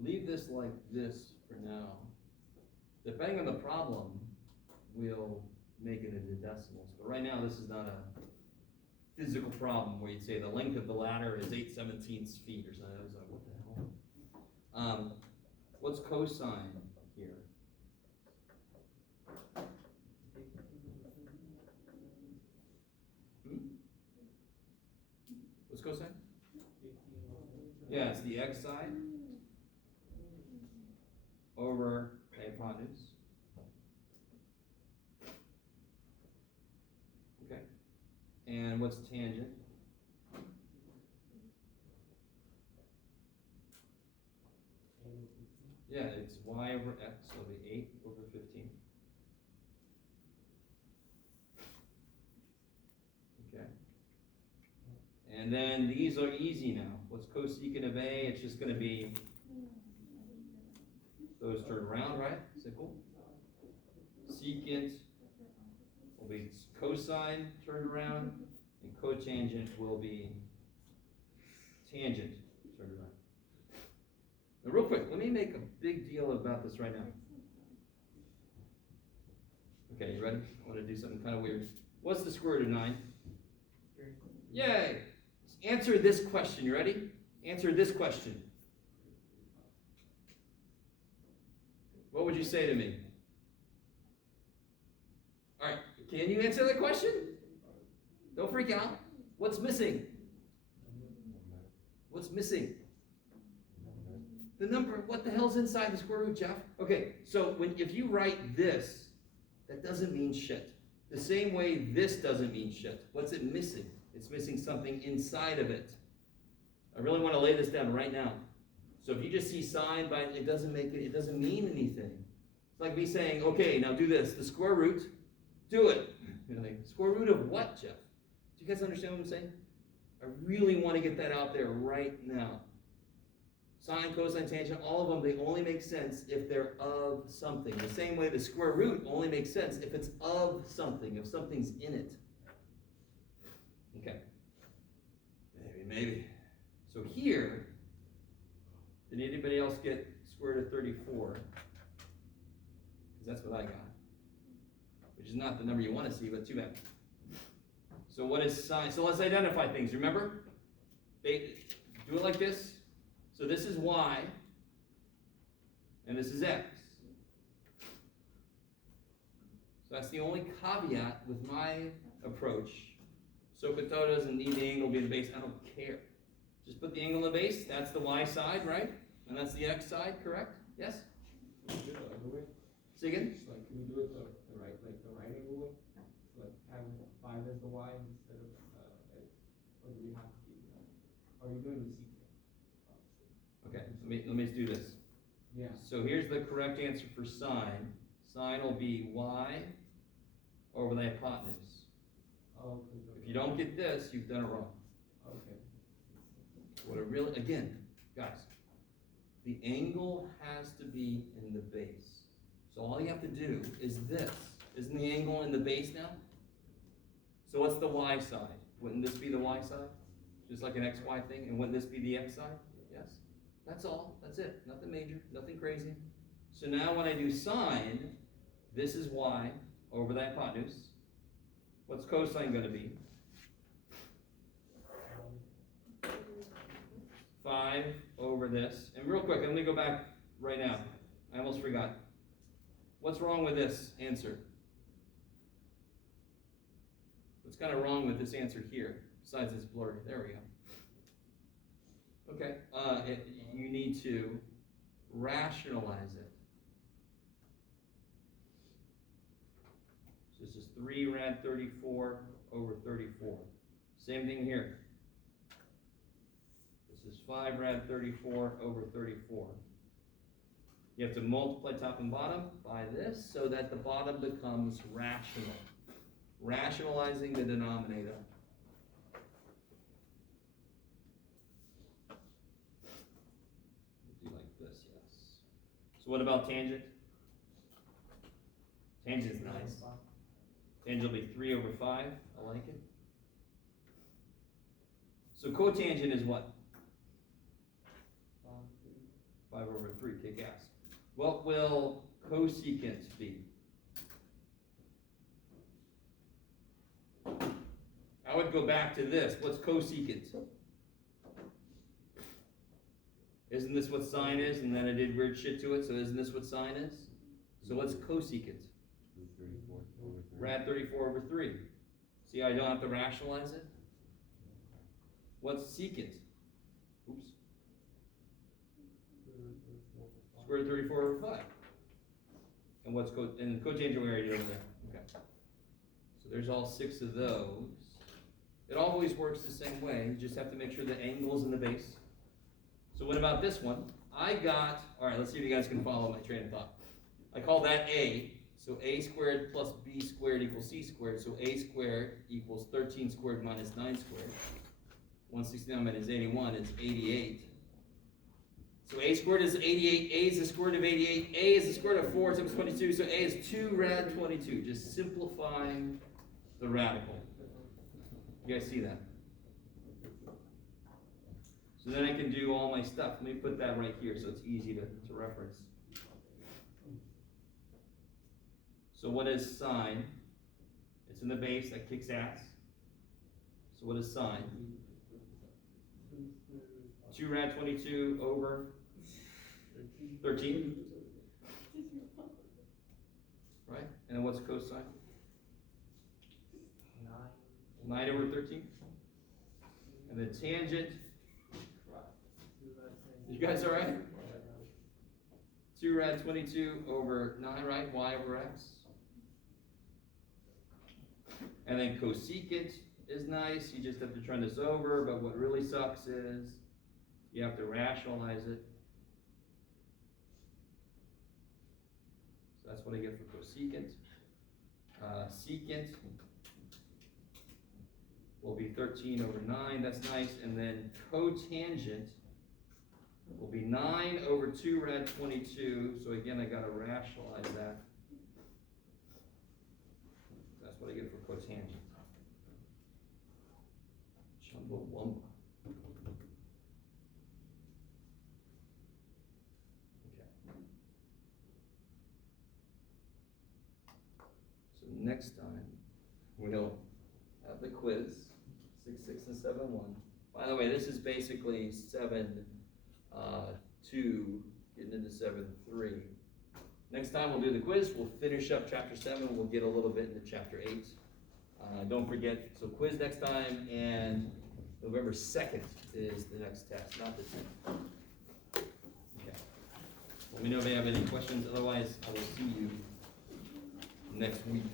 leave this like this for now. Depending on the problem, we'll make it into decimals. But right now, this is not a physical problem where you'd say the length of the ladder is 8/17 feet or something. I was like, what the hell? What's cosine here? What's cosine? Yeah, it's the x side over the hypotenuse. Okay. And what's tangent? Yeah, it's y over x, so it'll be 8 over 15. Okay. And then these are easy now. What's cosecant of A? It's just going to be those turned around, right? Is that cool? Secant will be cosine turned around, and cotangent will be tangent turned around. Now, real quick, let me make a big deal about this right now. Okay, you ready? I want to do something kind of weird. What's the square root of 9? Yay! Answer this question. You ready? Answer this question. What would you say to me? All right, can you answer that question? Don't freak out. What's missing? What's missing? The number. What the hell's inside the square root, Jeff? Okay, so if you write this, that doesn't mean shit. The same way this doesn't mean shit. What's it missing? It's missing something inside of it. I really want to lay this down right now. So if you just see sine by it doesn't mean anything. It's like me saying, okay, now do this. The square root, do it. You're like, square root of what, Jeff? Do you guys understand what I'm saying? I really want to get that out there right now. Sine, cosine, tangent, all of them, they only make sense if they're of something. The same way the square root only makes sense if it's of something, if something's in it. Okay. Maybe. So here, did anybody else get square root of 34? Because that's what I got. Which is not the number you want to see, but too bad. So what is sine? So let's identify things, remember? Do it like this. So this is y, and this is x. So that's the only caveat with my approach. SOHCAHTOA doesn't need the angle to be the base. I don't care. Just put the angle in the base. That's the y side, right? And that's the x side, correct? Yes? Can we do it the other way? Say again? Just like, can we do it the right, like the right angle way? So like have 5 as the y instead of x? Or do we have to do that? Are you doing the secant? Okay, let me do this. Yeah. So here's the correct answer for sine. Sine will be y over the hypotenuse. Oh, If you don't get this, you've done it wrong. okay. What it really, again, guys, the angle has to be in the base. So all you have to do is this. Isn't the angle in the base now? So what's the y side? Wouldn't this be the y side? Just like an xy thing? And wouldn't this be the x side? Yes. That's all. That's it. Nothing major. Nothing crazy. So now when I do sine, this is y over the hypotenuse. What's cosine going to be? 5 over this. And real quick, let me go back right now. I almost forgot. What's wrong with this answer? What's kind of wrong with this answer here? Besides it's blurry. There we go. Okay. You need to rationalize it. So this is 3 rad 34 over 34. Same thing here. This is 5 rad 34 over 34. You have to multiply top and bottom by this so that the bottom becomes rational. Rationalizing the denominator. Do like this, yes. So what about tangent? Tangent is nice. Tangent will be 3 over 5. I like it. So cotangent is what? 5/3, kick ass. What will cosecant be? I would go back to this. What's cosecant? Isn't this what sine is? And then I did weird shit to it, so isn't this what sine is? So what's cosecant? Rad 34/3. See how I don't have to rationalize it? What's secant? Oops. Square root 34/5. And what's and cotangent we already did over there. Okay. So there's all 6 of those. It always works the same way. You just have to make sure the angle's in the base. So what about this one? Alright, let's see if you guys can follow my train of thought. I call that A. So a squared plus b squared equals c squared. So a squared equals 13 squared minus 9 squared. 169 minus 81 is 88. So a squared is 88, a is the square root of 88, a is the square root of 4 times 22, so a is 2 rad 22. Just simplifying the radical. You guys see that? So then I can do all my stuff. Let me put that right here so it's easy to reference. So what is sine? It's in the base, that kicks ass. So what is sine? 2 rad 22 over 13. Right? And then what's cosine? 9 over 13. And the tangent. You guys all right? 2 rad 22 over 9, right? Y over x. And then cosecant is nice. You just have to turn this over, but what really sucks is you have to rationalize it. So that's what I get for cosecant. Secant will be 13 over 9. That's nice. And then cotangent will be 9 over 2 rad 22. So again, I got to rationalize that. That's what I get for cotangent. Chumbawamba. Okay. So next time we'll have the quiz, 6, 6, and 7, 1. By the way, this is basically 7, 2, getting into 7, 3. Next time we'll do the quiz, we'll finish up chapter 7, we'll get a little bit into chapter 8. Don't forget, so quiz next time, and November 2nd is the next test, not the 10th. Okay. Let me know if you have any questions, otherwise I will see you next week.